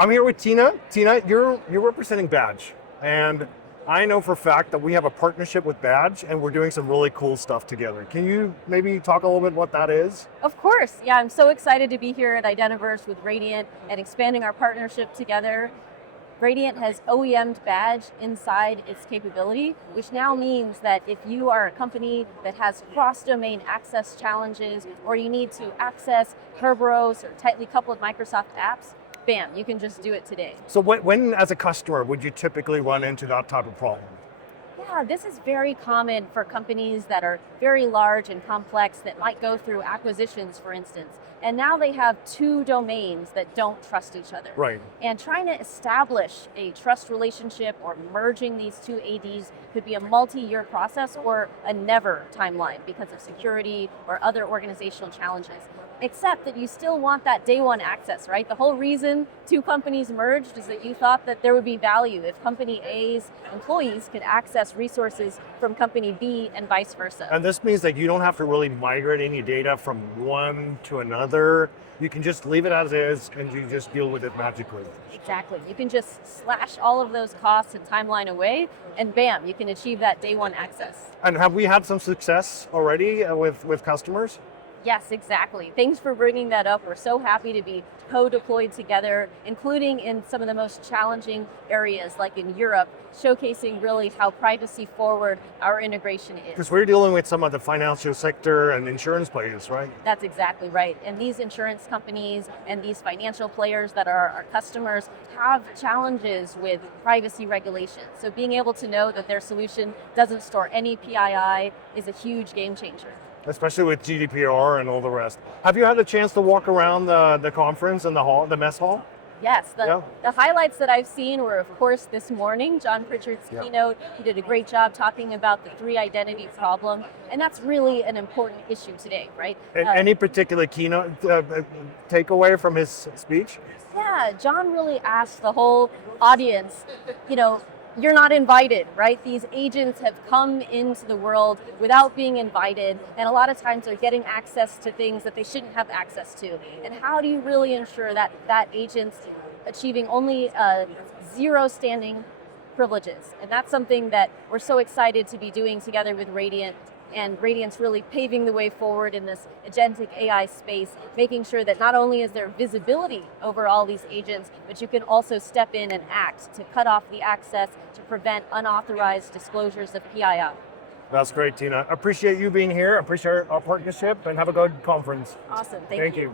I'm here with Tina. Tina, you're representing Badge, and I know for a fact that we have a partnership with Badge, and we're doing some really cool stuff together. Can you maybe talk a little bit what that is? Of course, yeah, I'm so excited to be here at Identiverse with Radiant and expanding our partnership together. Radiant has OEM'd Badge inside its capability, which now means that if you are a company that has cross-domain access challenges, or you need to access Kerberos or tightly coupled Microsoft apps, bam, you can just do it today. So when as a customer, would you typically run into that type of problem? Yeah, this is very common for companies that are very large and complex that might go through acquisitions, for instance. And now they have two domains that don't trust each other. Right. And trying to establish a trust relationship or merging these two ADs could be a multi-year process or a never timeline because of security or other organizational challenges. Except that you still want that day one access, right? The whole reason two companies merged is that you thought that there would be value if company A's employees could access resources from company B and vice versa. And this means that you don't have to really migrate any data from one to another. You can just leave it as is and you just deal with it magically. Exactly. You can just slash all of those costs and timeline away, and bam, you can achieve that day one access. And have we had some success already with customers? Yes, exactly. Thanks for bringing that up. We're so happy to be co-deployed together, including in some of the most challenging areas like in Europe, showcasing really how privacy forward our integration is. Because we're dealing with some of the financial sector and insurance players, right? That's exactly right. And these insurance companies and these financial players that are our customers have challenges with privacy regulations. So being able to know that their solution doesn't store any PII is a huge game changer. Especially with GDPR and all the rest. Have you had a chance to walk around the conference and the mess hall? Yes, the highlights that I've seen were, of course, this morning, John Pritchard's keynote. He did a great job talking about the 3 identity problem, and that's really an important issue today, right? And any particular keynote takeaway from his speech? Yeah, John really asked the whole audience, you're not invited, right? These agents have come into the world without being invited, and a lot of times they're getting access to things that they shouldn't have access to. And how do you really ensure that that agent's achieving only 0 standing privileges? And that's something that we're so excited to be doing together with Radiant. And Radiant's really paving the way forward in this agentic AI space, making sure that not only is there visibility over all these agents, but you can also step in and act to cut off the access to prevent unauthorized disclosures of PII. That's great, Tina. Appreciate you being here. Appreciate our partnership, and have a good conference. Awesome. Thank you.